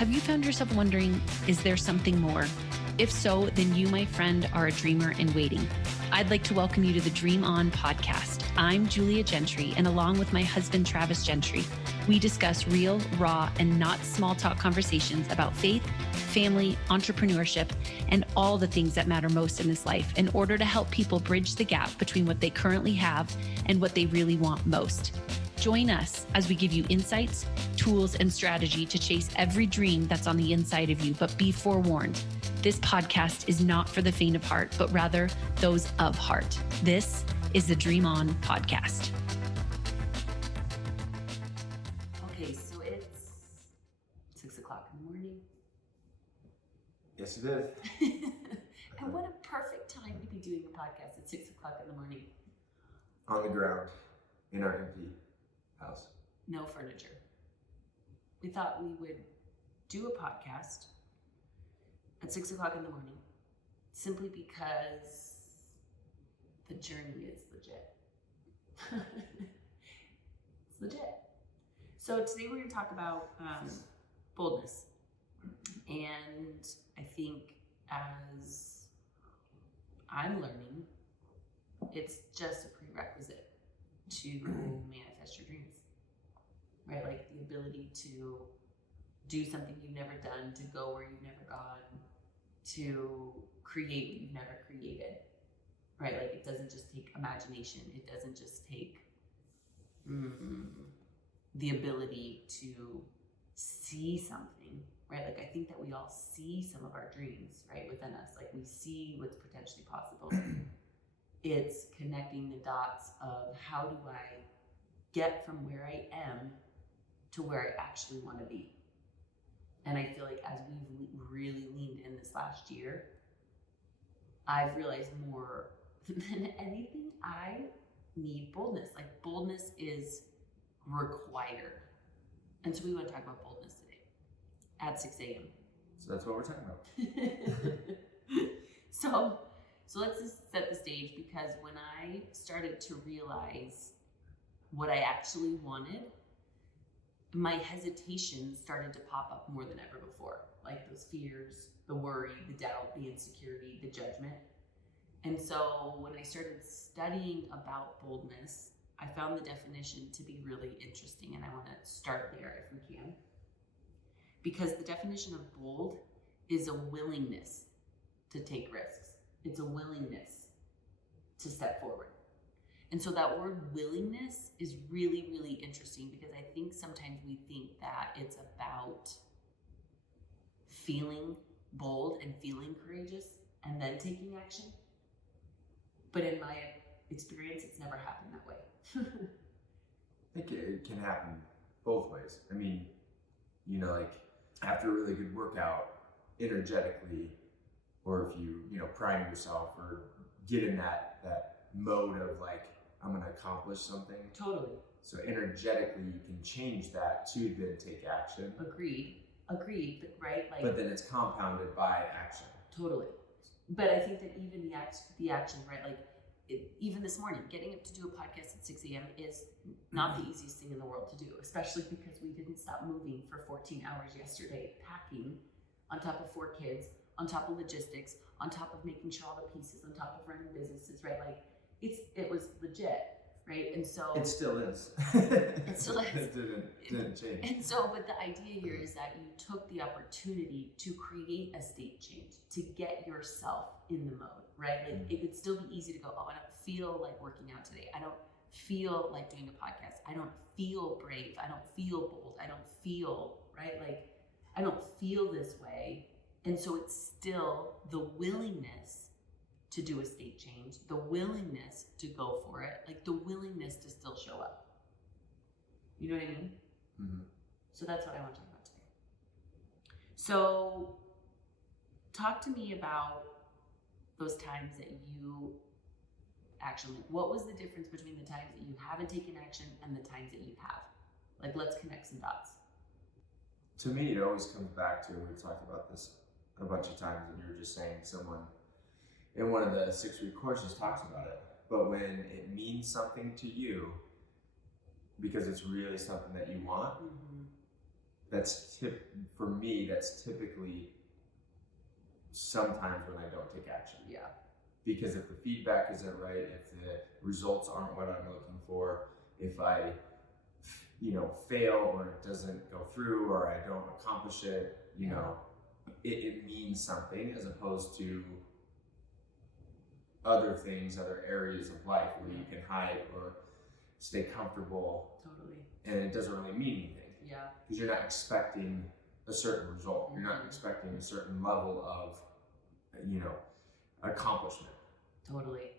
Have you found yourself wondering, is there something more? If so, then you, my friend, are a dreamer in waiting. I'd like to welcome you to the Dream On podcast. I'm Julia Gentry, and along with my husband, Travis Gentry, we discuss real, raw, and not small talk conversations about faith, family, entrepreneurship, and all the things that matter most in this life in order to help people bridge the gap between what they currently have and what they really want most. Join us as we give you insights, tools, and strategy to chase every dream that's on the inside of you. But be forewarned, this podcast is not for the faint of heart, but rather those of heart. This is the Dream On podcast. Okay, so it's 6 o'clock in the morning. Yes, it is. And what a perfect time to be doing a podcast at 6 o'clock in the morning. On the ground in our empty house. No furniture. We thought we would do a podcast at 6 o'clock in the morning simply because the journey is legit. It's legit. So today we're going to talk about boldness. And I think as I'm learning, it's just a prerequisite to manifest your dreams, right? Like the ability to do something you've never done, to go where you've never gone, to create what you've never created, right? Like it doesn't just take imagination. It doesn't just take the ability to see something, right? Like I think that we all see some of our dreams, right, within us. Like we see what's potentially possible. It's connecting the dots of how do I get from where I am to where I actually want to be. And I feel like as we've really leaned in this last year, I've realized more than anything, I need boldness. Like boldness is required. And so we want to talk about boldness today at 6 a.m. So that's what we're talking about. So let's just set the stage, because when I started to realize what I actually wanted, my hesitation started to pop up more than ever before. Like those fears, the worry, the doubt, the insecurity, the judgment. And so when I started studying about boldness, I found the definition to be really interesting, and I want to start there if we can. Because the definition of bold is a willingness to take risks. It's a willingness to step forward. And so that word willingness is really, really interesting, because I think sometimes we think that it's about feeling bold and feeling courageous and then taking action. But in my experience, it's never happened that way. I think it can happen both ways. I mean, like after a really good workout, energetically, or if you prime yourself or get in that mode of like, I'm going to accomplish something. Totally. So energetically, you can change that to then take action. Agreed, right? Like, but then it's compounded by action. Totally. But I think that even the action, right? Like even this morning, getting up to do a podcast at 6 a.m. is not the easiest thing in the world to do, especially because we didn't stop moving for 14 hours yesterday, packing on top of 4 kids, on top of logistics, on top of making sure all the pieces, on top of running businesses, right? Like it was legit, right? And so it still is. It still is. It didn't change. And so, but the idea here is that you took the opportunity to create a state change, to get yourself in the mode, right? Like it would still be easy to go, oh, I don't feel like working out today. I don't feel like doing a podcast. I don't feel brave. I don't feel bold. I don't feel, right? Like I don't feel this way. And so it's still the willingness to do a state change, the willingness to go for it, like the willingness to still show up. You know what I mean? Mm-hmm. So that's what I want to talk about today. So talk to me about those times that you actually, what was the difference between the times that you haven't taken action and the times that you have? Like, let's connect some dots. To me, it always comes back to, and we've talked about this a bunch of times, and you were just saying someone in one of the 6-week courses talks about it. But when it means something to you, because it's really something that you want, for me, that's typically sometimes when I don't take action. Yeah. Because if the feedback isn't right, if the results aren't what I'm looking for, if I, fail or it doesn't go through or I don't accomplish it, it means something, as opposed to other things, other areas of life where you can hide or stay comfortable. Totally. And it doesn't really mean anything. Yeah. Because you're not expecting a certain result. You're not expecting a certain level of, accomplishment. Totally.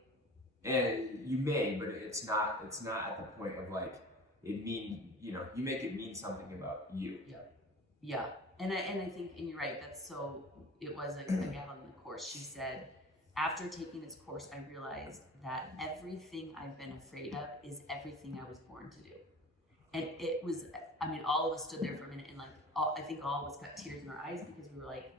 And you may, but it's not at the point of like, you make it mean something about you. Yeah. And I think, and you're right, it was a gal in the course. She said, after taking this course, I realized that everything I've been afraid of is everything I was born to do. And it was, all of us stood there for a minute and I think all of us got tears in our eyes, because we were like,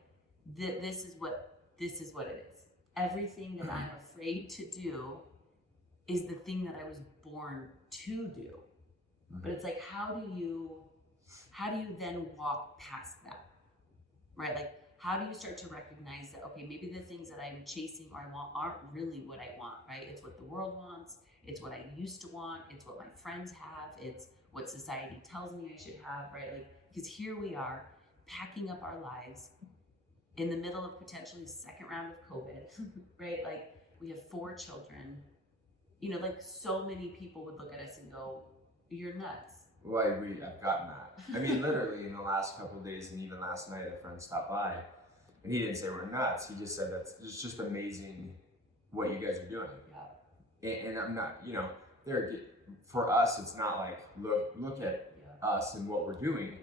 this is what it is. Everything that I'm afraid to do is the thing that I was born to do. But it's like, how do you then walk past that, right? Like, how do you start to recognize that, okay, maybe the things that I'm chasing or I want aren't really what I want, right? It's what the world wants. It's what I used to want. It's what my friends have. It's what society tells me I should have, right? Like, because here we are packing up our lives in the middle of potentially the second round of COVID, right? Like, we have 4 children. So many people would look at us and go, you're nuts. Well, I agree. I've gotten that. Literally in the last couple of days, and even last night, a friend stopped by, and he didn't say we're nuts. He just said it's just amazing what you guys are doing. Yeah. And I'm not, for us, it's not like look at us and what we're doing.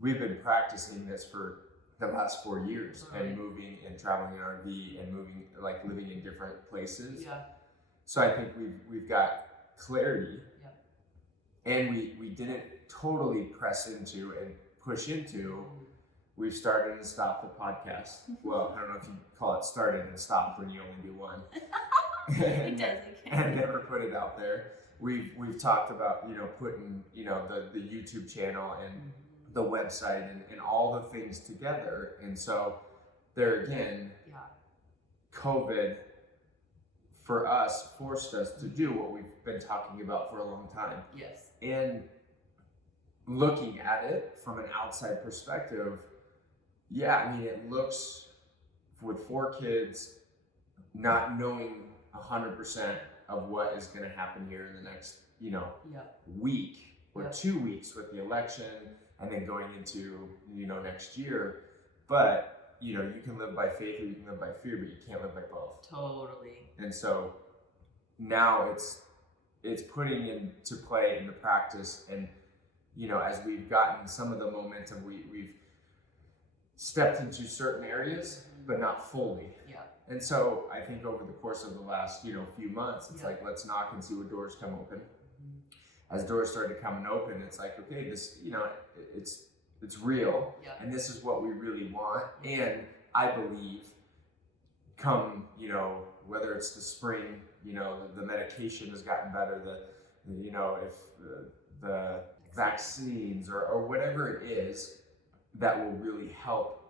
We've been practicing this for the last 4 years, and moving and traveling in RV and moving, like living in different places. Yeah. So I think we've got clarity. And we didn't totally press into and push into. We've started and stopped the podcast. Well, I don't know if you call it started and stopped when you only do one. It does. And never put it out there. We've talked about putting the YouTube channel and the website and all the things together. And so there again, COVID for us forced us to do what we've been talking about for a long time. Yes. And looking at it from an outside perspective, it looks, with 4 kids, not knowing 100% of what is going to happen here in the next, week or 2 weeks with the election, and then going into, next year. But, you can live by faith or you can live by fear, but you can't live by both. Totally. And so now it's putting into play in the practice, and as we've gotten some of the momentum, we've stepped into certain areas, but not fully. Yeah. And so I think over the course of the last few months, it's like, let's knock and see what doors come open. As doors started coming open, it's like, okay, this it's real, and this is what we really want. And I believe, come whether it's the spring, the medication has gotten better, if the vaccines or whatever it is that will really help,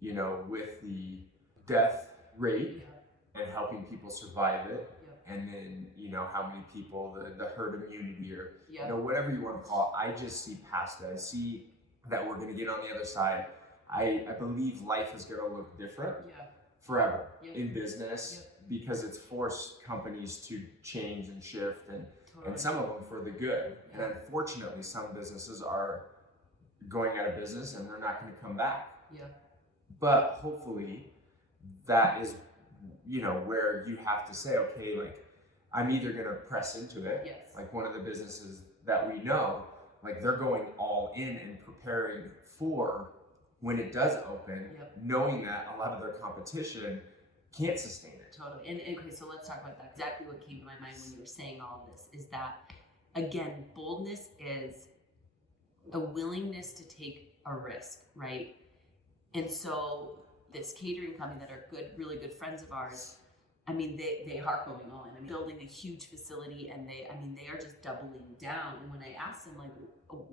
with the death rate and helping people survive it. And then, how many people, the herd immunity, or whatever you want to call it. I just see past that. I see that we're going to get on the other side. I believe life is going to look different forever in business, because it's forced companies to change and shift, and some of them for the good. And unfortunately, some businesses are going out of business and they're not going to come back. But hopefully that is, where you have to say, okay, like, I'm either going to press into it. Like one of the businesses that we know, like, they're going all in and preparing for when it does open, knowing that a lot of their competition can't sustain it. Totally. And okay, so let's talk about that. Exactly what came to my mind when you were saying all of this is that, again, boldness is a willingness to take a risk, right? And so this catering company that are really good friends of ours, I mean, they are going all in. I mean, building a huge facility, and they are just doubling down. And when I asked them, like,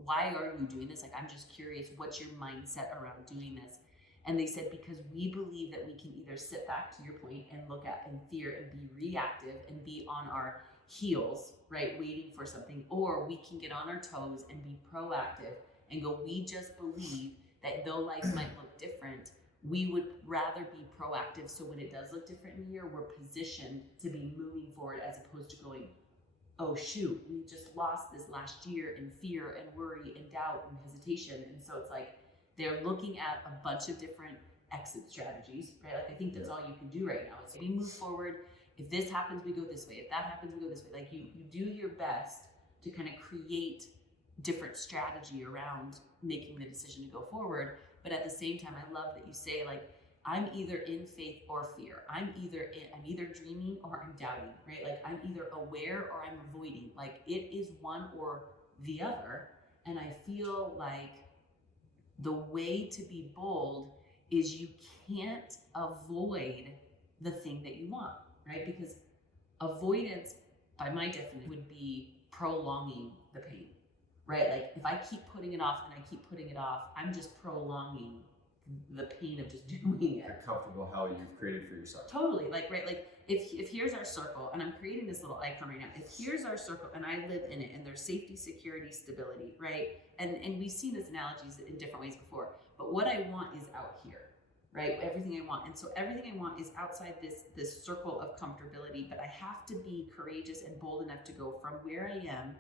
why are you doing this? Like, I'm just curious, what's your mindset around doing this? And they said, because we believe that we can either sit back, to your point, and look at and fear and be reactive and be on our heels, right, waiting for something, or we can get on our toes and be proactive and go, we just believe that though life might look different, we would rather be proactive, so when it does look different in a year, we're positioned to be moving forward, as opposed to going, oh shoot, we just lost this last year in fear and worry and doubt and hesitation. And so it's like they're looking at a bunch of different exit strategies, right? Like, I think that's all you can do right now is we move forward. If this happens, we go this way. If that happens, we go this way. Like, you do your best to kind of create different strategy around making the decision to go forward. But at the same time, I love that you say, like, I'm either in faith or fear. I'm either dreaming or I'm doubting, right? Like, I'm either aware or I'm avoiding. Like, it is one or the other. And I feel like the way to be bold is you can't avoid the thing that you want, right? Because avoidance, by my definition, would be prolonging the pain, right? Like, if I keep putting it off and I keep putting it off, I'm just prolonging the pain of just doing it. The comfortable hell you've created for yourself. Totally. Like, right, like if here's our circle, and I'm creating this little icon right now, if here's our circle and I live in it, and there's safety, security, stability, right? And we've seen this analogies in different ways before, but what I want is out here, right? Everything I want. And so everything I want is outside this circle of comfortability, but I have to be courageous and bold enough to go from where I am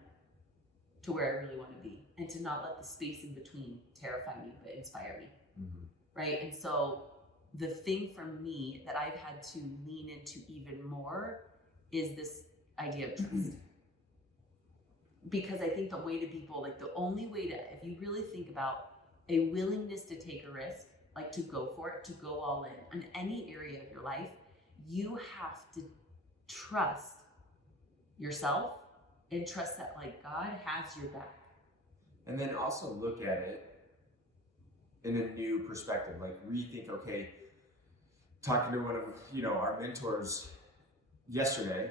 to where I really want to be, and to not let the space in between terrify me, but inspire me. Mm-hmm. Right? And so the thing for me that I've had to lean into even more is this idea of trust. Because I think the way to be bold, like the only way to, if you really think about a willingness to take a risk, like to go for it, to go all in any area of your life, you have to trust yourself and trust that, like, God has your back. And then also look at it in a new perspective, like rethink, okay, talking to one of, our mentors yesterday,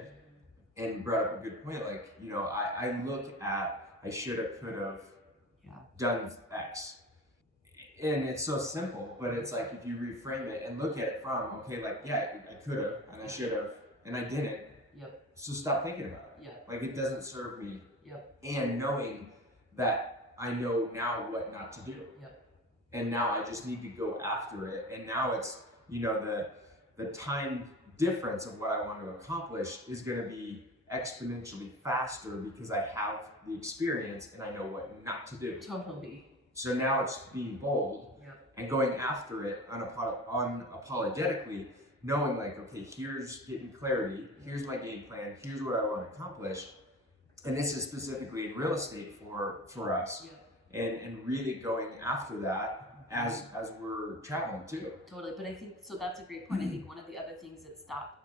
and brought up a good point, like, I look at, I should have, could have done X. And it's so simple, but it's like, if you reframe it and look at it from, okay, like, yeah, I could have, and I should have, and I didn't. Yep. So stop thinking about it. Yep. Like, it doesn't serve me. Yep. And knowing that I know now what not to do. Yep. And now I just need to go after it. And now it's, the time difference of what I want to accomplish is going to be exponentially faster because I have the experience and I know what not to do. Totally. So now it's being bold and going after it unapologetically, knowing, like, okay, here's getting clarity, here's my game plan, here's what I want to accomplish. And this is specifically in real estate for us. And really going after that as we're traveling too. Totally. But I think, so that's a great point. I think one of the other things that stop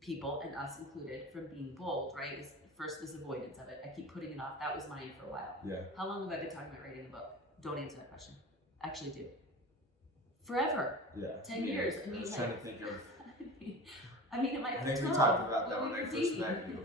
people, and us included, from being bold, right, is first this avoidance of it. I keep putting it off. That was mine for a while. Yeah. How long have I been talking about writing a book? Don't answer that question. Actually do. Forever. Yeah. 10 years. I was trying to think of. I mean, I think we talked about that when I first met you.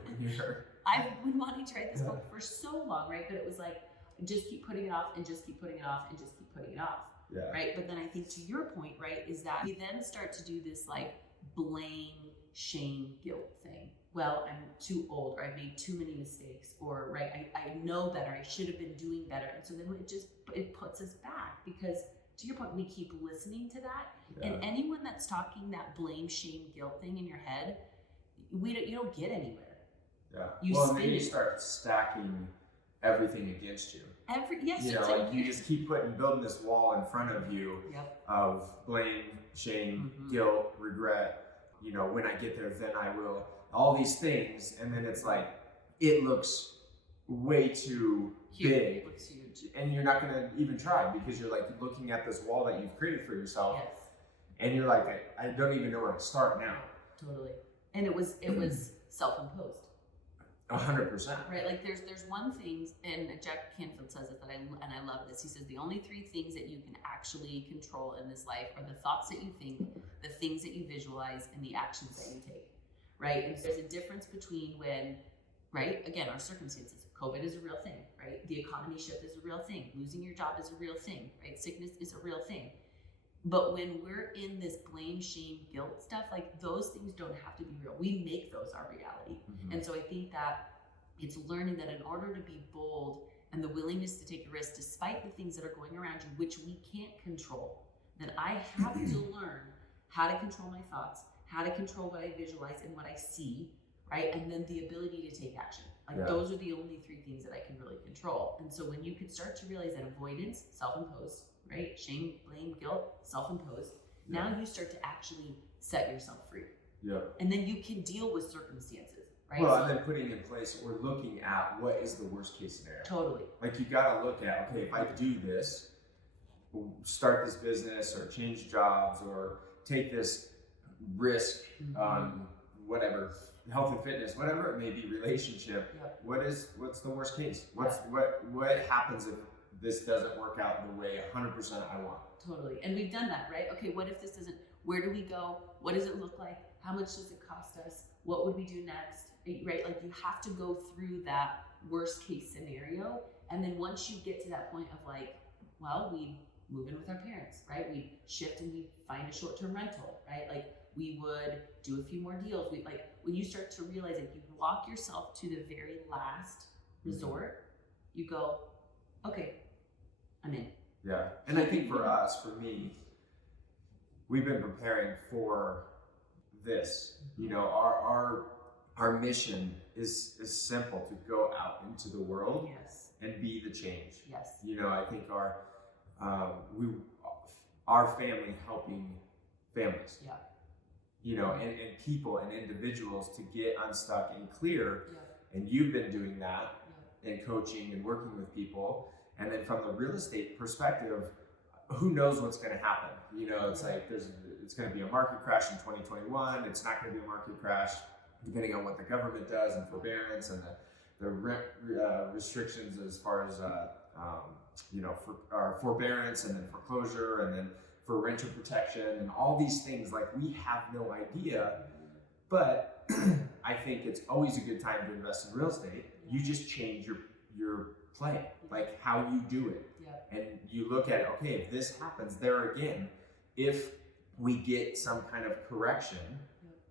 I've been wanting to write this book for so long, right? But it was like, just keep putting it off and just keep putting it off and just keep putting it off. Yeah. Right. But then I think, to your point, right, is that we then start to do this like blame, shame, guilt thing. Well, I'm too old, or I made too many mistakes, or right, I know better, I should have been doing better. And so then it puts us back, because to your point, we keep listening to that. Yeah. And anyone that's talking that blame, shame, guilt thing in your head, you don't get anywhere. Yeah. And then you start stacking everything against you. You just keep building this wall in front of you of blame, shame, guilt, regret. When I get there, then I will. All these things, and then it's like, it looks way too big. It looks huge. And you're not going to even try, because you're like looking at this wall that you've created for yourself. Yes. And you're like, I don't even know where to start now. Totally. And it was self-imposed. 100%. Right, like there's one thing, and Jack Canfield says it, and I love this. He says the only 3 things that you can actually control in this life are the thoughts that you think, the things that you visualize, and the actions that you take. right? And so there's a difference between when, right, again, our circumstances, COVID is a real thing, right? The economy shift is a real thing. Losing your job is a real thing, right? Sickness is a real thing. But when we're in this blame, shame, guilt stuff, like those things don't have to be real. We make those our reality. And so I think that it's learning that in order to be bold and the willingness to take a risk despite the things that are going around you, which we can't control, then I have to learn how to control my thoughts, how to control what I visualize and what I see, right? And then the ability to take action. Like those are the only three things that I can really control. And so when you can start to realize that avoidance, self-imposed, right? Shame, blame, guilt, self-imposed. Now you start to actually set yourself free. Yeah. And then you can deal with circumstances, right? Well, and then putting in place or looking at what is the worst case scenario. Totally. Like you got to look at, okay, if I do this, start this business or change jobs or take this risk on whatever, health and fitness, whatever it may be, relationship, what's the worst case? What happens if this doesn't work out the way 100% I want? Totally. And we've done that, right? Okay, what if this doesn't, where do we go? What does it look like? How much does it cost us? What would we do next? Right? Like you have to go through that worst case scenario. And then once you get to that point of like, well, we move in with our parents, right? We shift and we find a short-term rental, right? Like we would do a few more deals. We like when you start to realize that you walk yourself to the very last resort, you go, okay, I'm in. Yeah. And I think for us, for me, we've been preparing for this. You know, our mission is simple, to go out into the world and be the change. Yes. You know, I think our family helping families. Yeah. You know, and people and individuals to get unstuck and clear. Yeah. And you've been doing that and coaching and working with people. And then from the real estate perspective, who knows what's going to happen? You know, it's like it's going to be a market crash in 2021. It's not going to be a market crash depending on what the government does and forbearance and the rent restrictions as far as you know, for our forbearance and then foreclosure and then for renter protection and all these things. Like we have no idea, but I think it's always a good time to invest in real estate. You just change your play, like how you do it. And you look at it, okay, if this happens there again, if we get some kind of correction,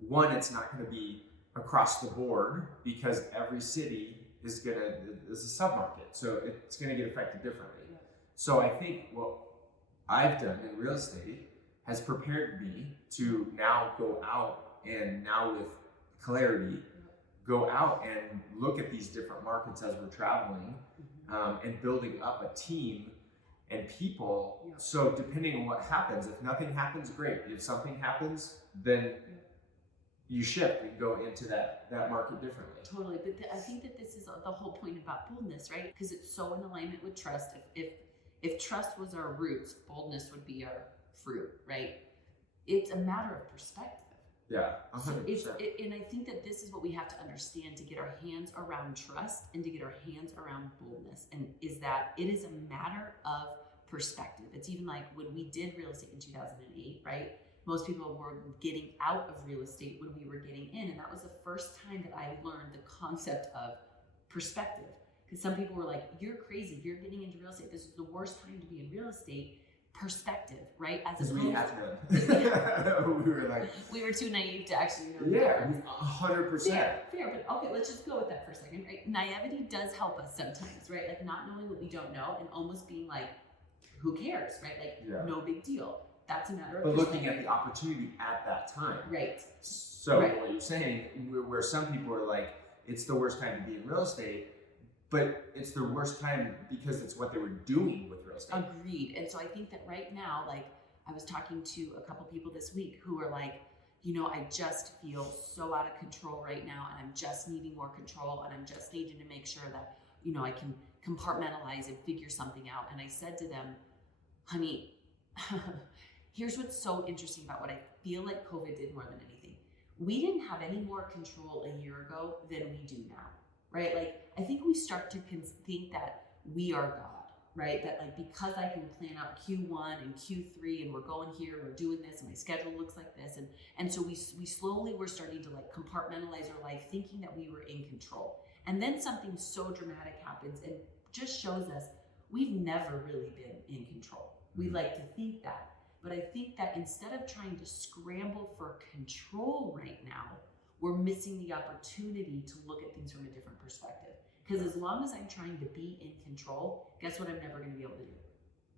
one, it's not going to be across the board because every city is a submarket, so it's going to get affected differently. So I think what I've done in real estate has prepared me to now go out and now with clarity, go out and look at these different markets as we're traveling and building up a team and people. So depending on what happens, if nothing happens, great. If something happens, then you shift and go into that market differently. Totally. But I think that this is the whole point about boldness, right? Because it's so in alignment with trust. If trust was our roots, boldness would be our fruit, right? It's a matter of perspective. Yeah, 100%. So and I think that this is what we have to understand to get our hands around trust and to get our hands around boldness. And is that it is a matter of perspective. It's even like when we did real estate in 2008, right? Most people were getting out of real estate when we were getting in. And that was the first time that I learned the concept of perspective. Because some people were like, you're crazy. You're getting into real estate. This is the worst time to be in real estate. Perspective, right? As we had none. We were like, we were too naive to actually know. 100%. Fair, but okay, let's just go with that for a second, right? Naivety does help us sometimes, right? Like not knowing what we don't know and almost being like, who cares, right? Like no big deal. That's a matter of but looking at the opportunity at that time. Right. So what you're saying, where some people are like, it's the worst time to be in real estate, but it's the worst time because it's what they were doing with real estate. Agreed. And so I think that right now, like I was talking to a couple people this week who are like, you know, I just feel so out of control right now and I'm just needing more control and I'm just needing to make sure that, you know, I can compartmentalize and figure something out. And I said to them, honey, here's what's so interesting about what I feel like COVID did more than anything. We didn't have any more control a year ago than we do now, right? Like, I think we start to think that we are God, right? That like, because I can plan out Q1 and Q3 and we're going here, we're doing this, and my schedule looks like this. And so we slowly were starting to like compartmentalize our life, thinking that we were in control. And then something so dramatic happens and just shows us we've never really been in control. We like to think that. But I think that instead of trying to scramble for control right now, we're missing the opportunity to look at things from a different perspective. Because as long as I'm trying to be in control, guess what I'm never going to be able to do?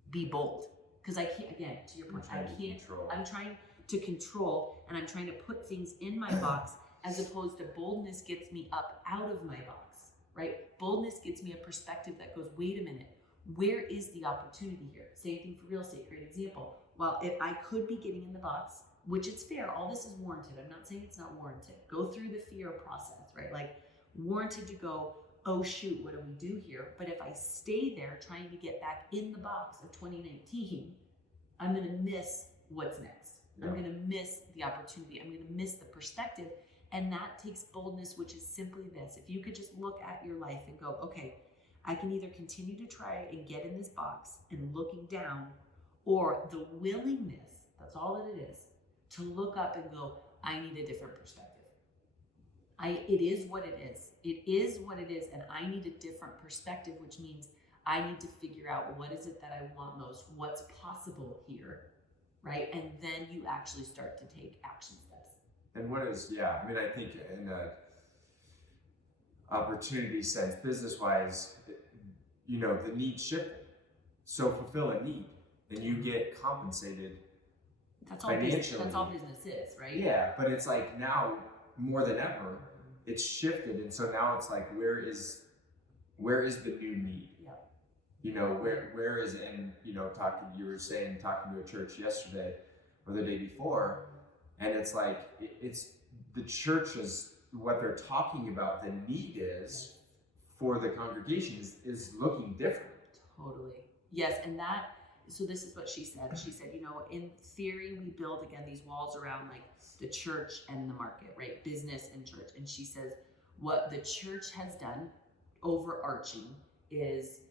Be bold. Because I can't, again, to your point, I can't, I'm trying to control and I'm trying to put things in my box, as opposed to boldness gets me up out of my box, right? Boldness gets me a perspective that goes, wait a minute, where is the opportunity here? Same thing for real estate, great example. Well, if I could be getting in the box, which it's fair, all this is warranted. I'm not saying it's not warranted. Go through the fear process, right? Like warranted to go, oh shoot, what do we do here? But if I stay there trying to get back in the box of 2019, I'm going to miss what's next. I'm going to miss the opportunity. I'm going to miss the perspective. And that takes boldness, which is simply this. If you could just look at your life and go, okay, I can either continue to try and get in this box and looking down, or the willingness, that's all that it is, to look up and go, I need a different perspective. It is what it is. It is what it is, and I need a different perspective, which means I need to figure out what is it that I want most, what's possible here, right? And then you actually start to take action steps. And what is, I mean, I think in a opportunity sense, business-wise, you know, the need shifted. So fulfill a need, and you get compensated financially. That's all business is, right? Yeah, but it's like now more than ever, it's shifted, and so now it's like, where is the new need? Yeah. You know, where is it? And you know, you were saying talking to a church yesterday or the day before, and it's like it's the church is what they're talking about. The need is for the congregation is looking different. Totally. Yes, and that. So this is what she said. She said, you know, in theory, we build, again, these walls around like the church and the market, right? Business and church. And she says, what the church has done, overarching, is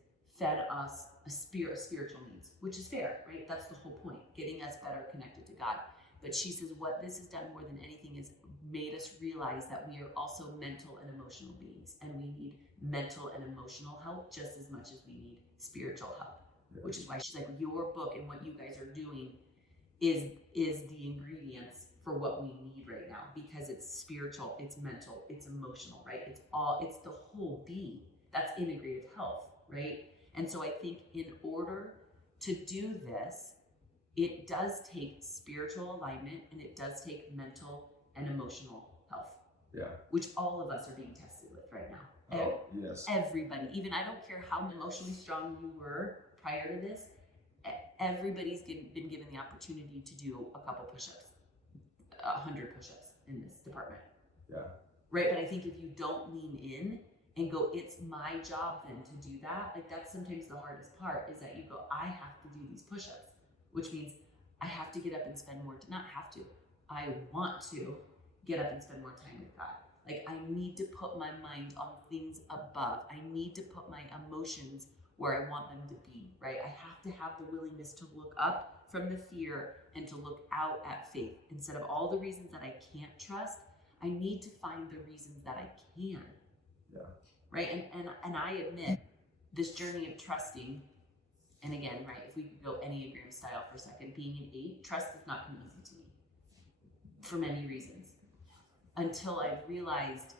fed us a spiritual needs, which is fair, right? That's the whole point, getting us better connected to God. But she says, what this has done more than anything is made us realize that we are also mental and emotional beings. And we need mental and emotional help just as much as we need spiritual help. Which is why she's like, your book and what you guys are doing is the ingredients for what we need right now, because it's spiritual, it's mental, it's emotional, right? It's the whole being. That's integrative health, right? And so I think in order to do this, it does take spiritual alignment and it does take mental and emotional health. Yeah. Which all of us are being tested with right now. Oh, yes. Everybody, even I don't care how emotionally strong you were prior to this, everybody's been given the opportunity to do a couple push-ups, 100 push-ups in this department. Yeah. Right, but I think if you don't lean in and go, it's my job then to do that, like that's sometimes the hardest part, is that you go, I have to do these push-ups, which means I have to get up and spend more, not have to, I want to get up and spend more time with God. Like I need to put my mind on things above. I need to put my emotions where I want them to be, right? I have to have the willingness to look up from the fear and to look out at faith. Instead of all the reasons that I can't trust, I need to find the reasons that I can. Yeah. Right? And I admit this journey of trusting, and again, right, if we could go Enneagram style for a second, being an 8, trust has not been easy to me for many reasons. Until I realized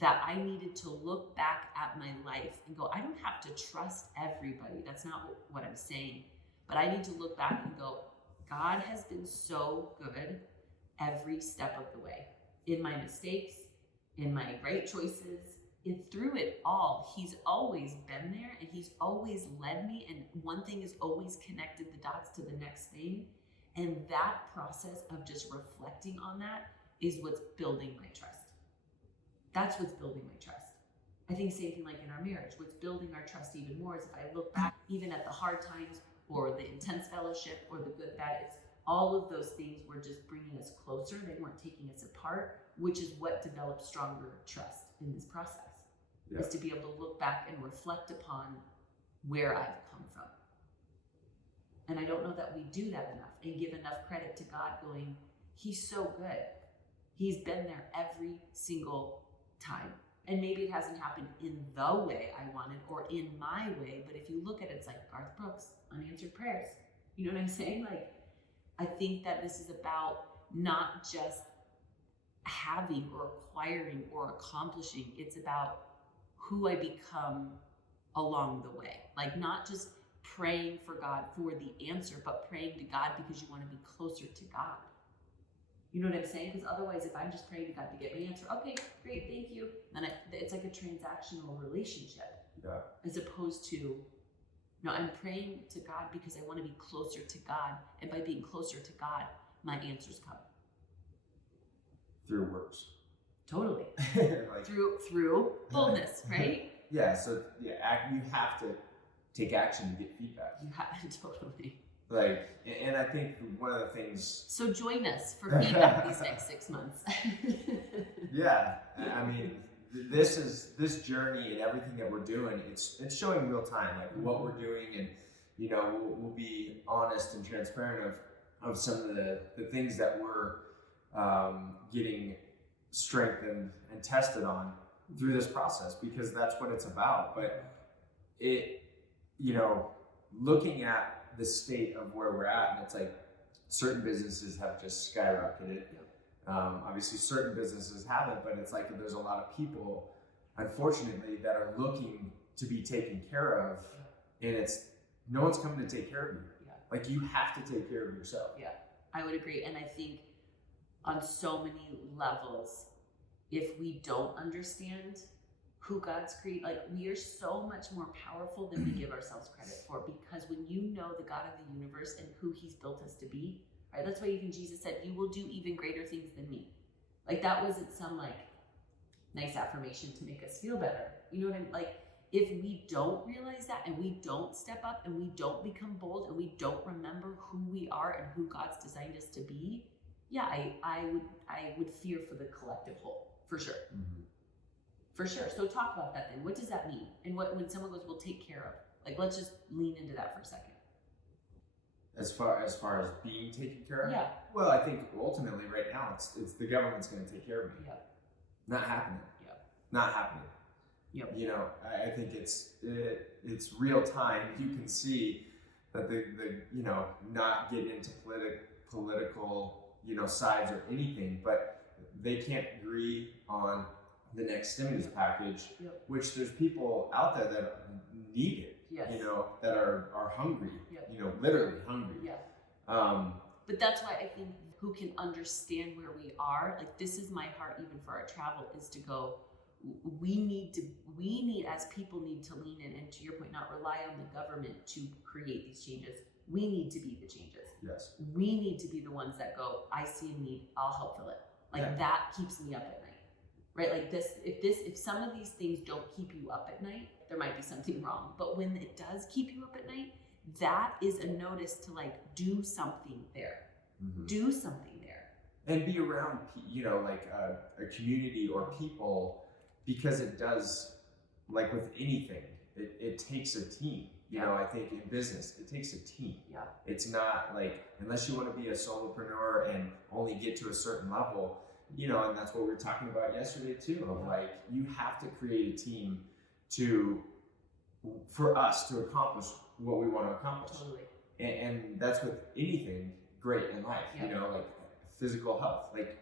that I needed to look back at my life and go, I don't have to trust everybody. That's not what I'm saying. But I need to look back and go, God has been so good every step of the way. In my mistakes, in my right choices, through it all, he's always been there and he's always led me. And one thing has always connected the dots to the next thing. And that process of just reflecting on that is what's building my trust. That's what's building my trust. I think same thing like in our marriage. What's building our trust even more is if I look back even at the hard times or the intense fellowship or the good, bad, it's all of those things were just bringing us closer. They weren't taking us apart, which is what develops stronger trust in this process. Yeah. Is to be able to look back and reflect upon where I've come from. And I don't know that we do that enough and give enough credit to God, going, he's so good. He's been there every single time. And maybe it hasn't happened in the way I wanted or in my way, but if you look at it, it's like Garth Brooks, unanswered prayers. You know what I'm saying? Like, I think that this is about not just having or acquiring or accomplishing. It's about who I become along the way. Like, not just praying for God for the answer, but praying to God because you want to be closer to God. You know what I'm saying? Because otherwise, if I'm just praying to God to get my answer, okay, great, thank you. Then it's like a transactional relationship. Yeah. As opposed to, no, I'm praying to God because I want to be closer to God. And by being closer to God, my answers come. Through works. Totally. Like, through boldness, right? Yeah, so you have to take action to get feedback. You have totally. Like, and I think one of the things. So join us for feedback these next 6 months. Yeah, I mean, this journey and everything that we're doing, it's showing real time, like what we're doing, and we'll be honest and transparent of some of the things that we're getting strengthened and tested on through this process, because that's what it's about. But looking at the state of where we're at, and it's like certain businesses have just skyrocketed. Obviously certain businesses haven't, but it's like there's a lot of people, unfortunately, that are looking to be taken care of, and it's no one's coming to take care of you. Like, you have to take care of yourself. Yeah, I would agree. And I think on so many levels, if we don't understand who God's created, like, we are so much more powerful than we give ourselves credit for, because when you know the God of the universe and who he's built us to be, right? That's why even Jesus said, you will do even greater things than me. Like, that wasn't some like nice affirmation to make us feel better. You know what I'm like? If we don't realize that, and we don't step up, and we don't become bold, and we don't remember who we are and who God's designed us to be, yeah, I would fear for the collective whole, for sure. Mm-hmm. For sure. So talk about that then. What does that mean? And when someone goes, we'll take care of, like, let's just lean into that for a second. As far as being taken care of? Yeah. Well, I think ultimately right now it's the government's going to take care of me. Yeah. Not happening. Yeah. Not happening. Yep. I think it's real time. You can see that the not getting into political sides or anything, but they can't agree on the next stimulus package, which there's people out there that need it. Yes. That are hungry. Yep. Literally hungry. Yeah. But that's why I think who can understand where we are, like, this is my heart even for our travel, is to go, we need as people need to lean in, and to your point, not rely on the government to create these changes. We need to be the changes. Yes. We need to be the ones that go, I see a need, I'll help fill it. Like, that keeps me up at night, right? Like, if some of these things don't keep you up at night, there might be something wrong. But when it does keep you up at night, that is a notice to, like, do something there. Mm-hmm. Do something there. And be around, a community or people, because it does, like with anything, it takes a team. I think in business, it takes a team. Yeah. It's not like, unless you want to be a solopreneur and only get to a certain level, and that's what we were talking about yesterday too, of like, you have to create a team for us to accomplish what we want to accomplish. Totally. And that's with anything great in life, like physical health. Like,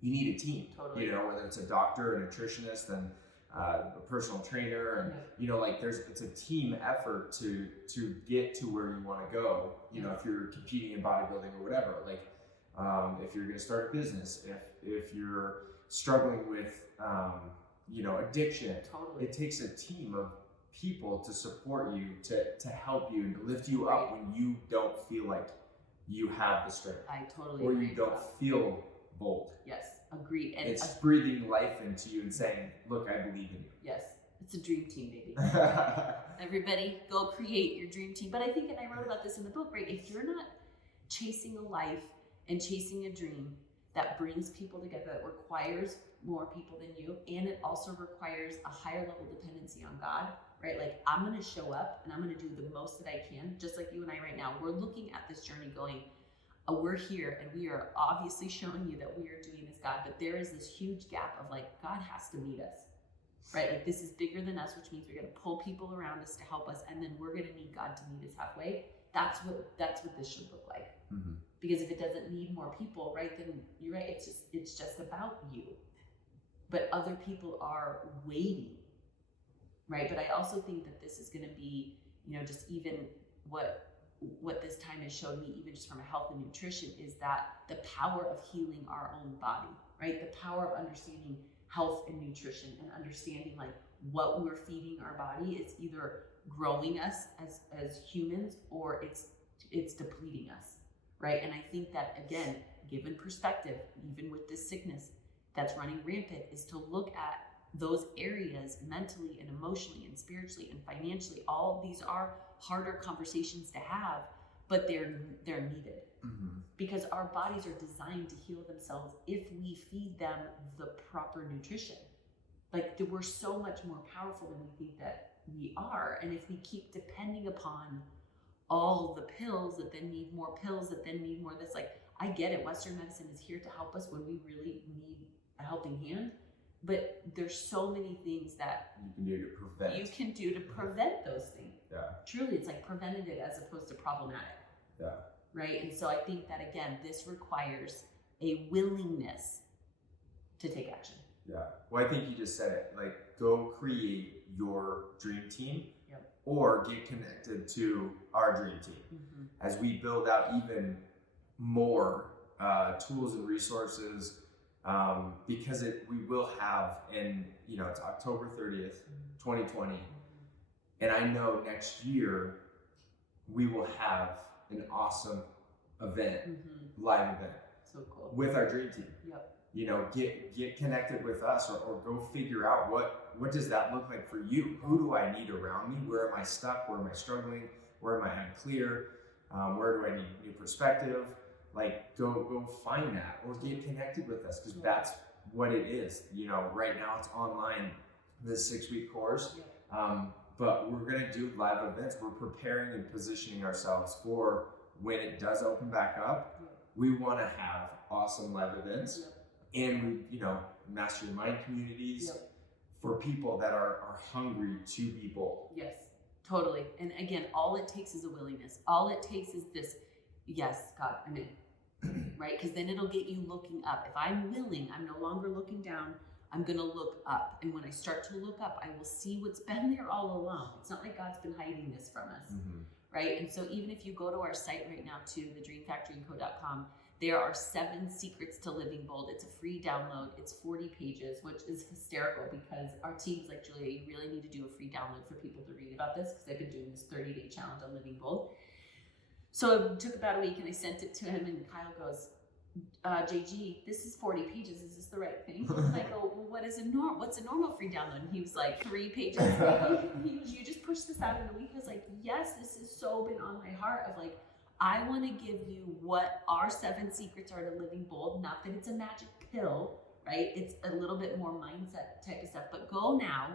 you need a team, totally. Whether it's a doctor, a nutritionist, and a personal trainer, and it's a team effort to get to where you want to go. If you're competing in bodybuilding or whatever, like if you're going to start a business, if you're struggling with addiction, totally. It takes a team of people to support you, to help you, and to lift you up when you don't feel like you have the strength. I totally or agree. You don't feel bold. Yes, agreed. And it's breathing life into you and saying, look, I believe in you. Yes, it's a dream team, baby. Everybody, go create your dream team. But I think, and I wrote about this in the book, right? If you're not chasing a life and chasing a dream that brings people together, that requires more people than you, and it also requires a higher level dependency on God, right? Like, I'm going to show up and I'm going to do the most that I can, just like you and I right now. We're looking at this journey going, we're here and we are obviously showing you that we are doing this, God, but there is this huge gap of like, God has to meet us, right? Like, this is bigger than us, which means we're going to pull people around us to help us, and then we're going to need God to meet us halfway. That's what this should look like. Mm-hmm. Because if it doesn't need more people, right, then you're right, it's just about you. But other people are waiting, right? But I also think that this is going to be, just even what this time has showed me, even just from a health and nutrition, is that the power of healing our own body, right? The power of understanding health and nutrition and understanding like what we're feeding our body is either growing us as humans or it's depleting us, right? And I think that, again, given perspective, even with this sickness that's running rampant, is to look at those areas mentally and emotionally and spiritually and financially. All of these are harder conversations to have, but they're needed. Mm-hmm. Because our bodies are designed to heal themselves if we feed them the proper nutrition. Like, we're so much more powerful than we think that we are. And if we keep depending upon all the pills that then need more pills that then need more this, like, I get it, Western medicine is here to help us when we really need a helping hand, but there's so many things that you can do to prevent those things. Yeah. Truly, it's like preventative as opposed to problematic. Yeah. Right? And so I think that, again, this requires a willingness to take action. Yeah. Well, I think you just said it. Like, go create your dream team. Yep. Or get connected to our dream team. Mm-hmm. As we build out even more tools and resources, because we will have, and it's October 30th, 2020, and I know next year we will have an awesome event, live event, so cool, with our dream team. Yep. Get connected with us, or go figure out what does that look like for you? Who do I need around me? Where am I stuck? Where am I struggling? Where am I unclear? Where do I need new perspective? Like, go find that, or get connected with us, because that's what it is. Right now it's online, this 6-week course. But we're going to do live events. We're preparing and positioning ourselves for when it does open back up. We want to have awesome live events, and we, master your mind communities for people that are hungry to be bold. Yes, totally. And again, all it takes is a willingness. All it takes is this, yes, God, I'm in, right? Because then it'll get you looking up. If I'm willing, I'm no longer looking down. I'm going to look up. And when I start to look up, I will see what's been there all along. It's not like God's been hiding this from us, right? And so even if you go to our site right now, to thedreamfactoryco.com, there are 7 secrets to living bold. It's a free download. It's 40 pages, which is hysterical, because our team's like, Julia, you really need to do a free download for people to read about this, because they've been doing this 30-day challenge on living bold. So it took about a week, and I sent it to him, and Kyle goes, JG, this is 40 pages. Is this the right thing? And I go, well, what's a normal free download? And he was like, 3 pages. He was, you just pushed this out in a week. I was like, yes, this has so been on my heart of like, I want to give you what our 7 secrets are to living bold. Not that it's a magic pill, right? It's a little bit more mindset type of stuff. But go now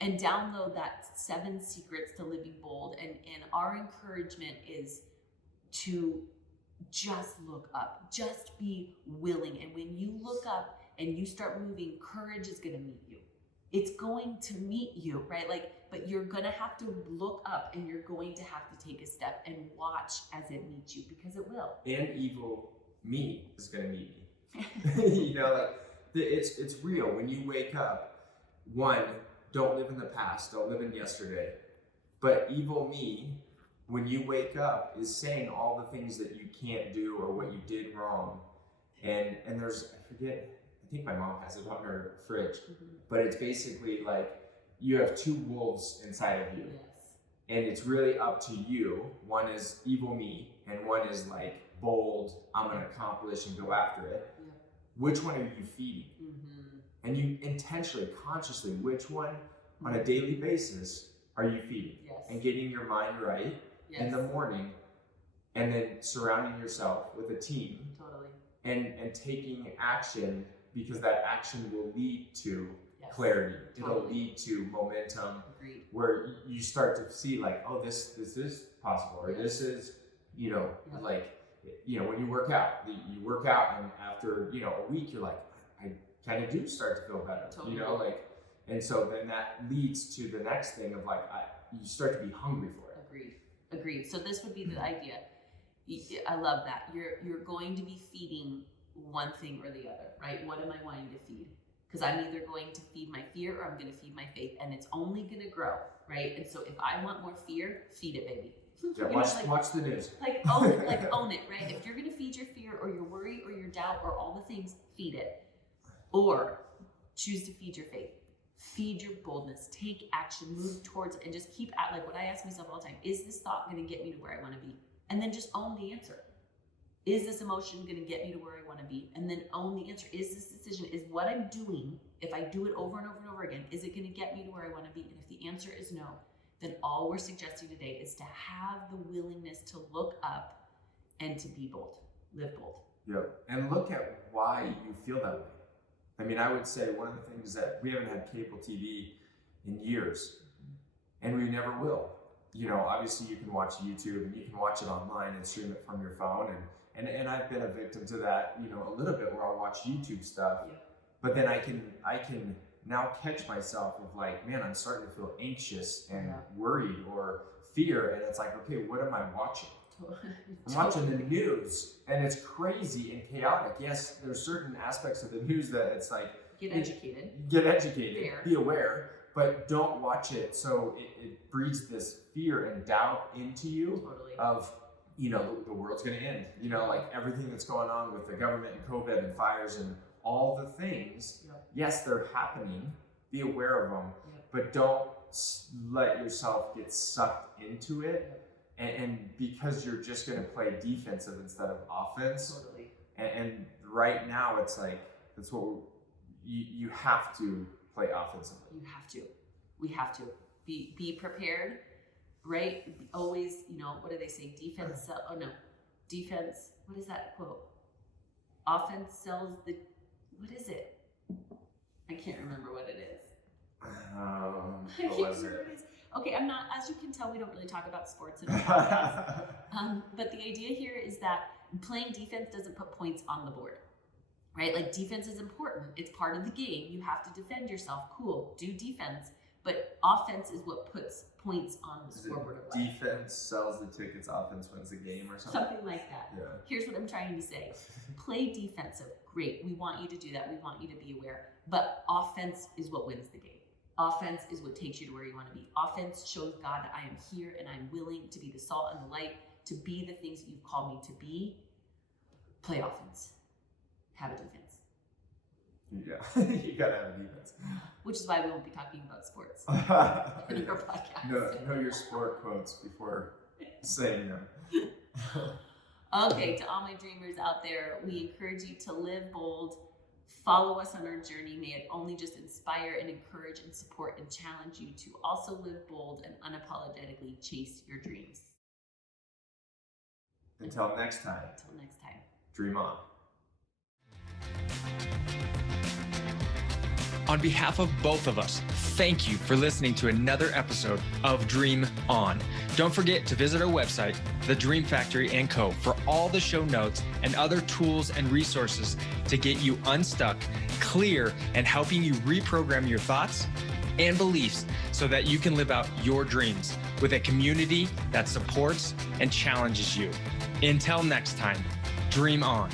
and download that 7 secrets to living bold. And our encouragement is to just look up, just be willing. And when you look up and you start moving, courage is going to meet you. It's going to meet you, right? Like, but you're going to have to look up, and you're going to have to take a step and watch as it meets you, because it will. And evil me is going to meet me. It's real. When you wake up, one, don't live in the past, don't live in yesterday. But evil me, when you wake up, is saying all the things that you can't do or what you did wrong. And there's, I think my mom has it on her fridge, but it's basically like you have 2 wolves inside of you. Yes. And it's really up to you. One is evil me, and one is like bold, I'm going to accomplish and go after it. Yeah. Which one are you feeding? And you intentionally, consciously, which one on a daily basis are you feeding? Yes. And getting your mind right in the morning, and then surrounding yourself with a team. Totally. And taking action, because that action will lead to clarity. It'll Totally. lead to momentum, Agreed. where you start to see like, oh, this is possible, or Yeah. this is, you know, Yeah. like, you know, when you work out, and after, you know, a week, you're like, I kind of do start to feel better, Totally. you know, like, and so then that leads to the next thing of like, you start to be hungry for it. Agreed. So this would be the idea. I love that. You're going to be feeding one thing or the other, right? What am I wanting to feed? Because I'm either going to feed my fear or I'm going to feed my faith, and it's only going to grow, right? And so if I want more fear, feed it, baby. Yeah, You know, watch the news. Like own it, right? If you're going to feed your fear or your worry or your doubt or all the things, feed it. Or choose to feed your faith. Feed your boldness. Take action. Move towards it, and just keep at, like what I ask myself all the time: is this thought going to get me to where I want to be? And then just own the answer. Is this emotion going to get me to where I want to be? And then own the answer. Is this decision, is what I'm doing, if I do it over and over and over again, is it going to get me to where I want to be? And if the answer is no, then all we're suggesting today is to have the willingness to look up and to be bold. Live bold. Yeah, and look at why you feel that way. I mean, I would say one of the things that we haven't had cable TV in years, and we never will. You know, obviously you can watch YouTube and you can watch it online and stream it from your phone, and I've been a victim to that, you know, a little bit, where I'll watch YouTube stuff, Yeah. but then I can now catch myself of like, man, I'm starting to feel anxious and Yeah. worried or fear, and it's like, okay, what am I watching? I'm watching the news, and it's crazy and chaotic. Yes, there's certain aspects of the news that it's like, Get educated. get educated, Fair. be aware, but don't watch it so it breeds this fear and doubt into you Totally. of, you know, the world's going to end. You know, like everything that's going on with the government and COVID and fires and all the things. Yep. Yes, they're happening. Be aware of them, Yep. but don't let yourself get sucked into it. And because you're just going to play defensive instead of offense. Totally. And right now it's like, that's what you have to play offensively. You have to. We have to. Be prepared, right? Always, you know, what do they say? Defense, defense, what is that quote? Offense sells the, what is it? I can't remember what it is. I What can't was remember it? what it is. Okay, I'm not, as you can tell, we don't really talk about sports in our podcast. But the idea here is that playing defense doesn't put points on the board, right? Like defense is important. It's part of the game. You have to defend yourself. Cool, do defense. But offense is what puts points on the Is it scoreboard of life. defense sells the tickets, offense wins the game, or something? Something like that. Yeah. Here's what I'm trying to say. Play defensive. Great. We want you to do that. We want you to be aware. But offense is what wins the game. Offense is what takes you to where you want to be. Offense shows God that I am here and I'm willing to be the salt and the light, to be the things that you've called me to be. Play offense. Have a defense. Yeah, you gotta have a defense. Which is why we won't be talking about sports in our podcast. Know your sport quotes before saying them. Okay, to all my dreamers out there, we encourage you to live bold. Follow us on our journey. May it only just inspire and encourage and support and challenge you to also live bold and unapologetically chase your dreams. Until next time, Until next time. dream on. On behalf of both of us, thank you for listening to another episode of Dream On. Don't forget to visit our website, The Dream Factory & Co., for all the show notes and other tools and resources to get you unstuck, clear, and helping you reprogram your thoughts and beliefs so that you can live out your dreams with a community that supports and challenges you. Until next time, dream on.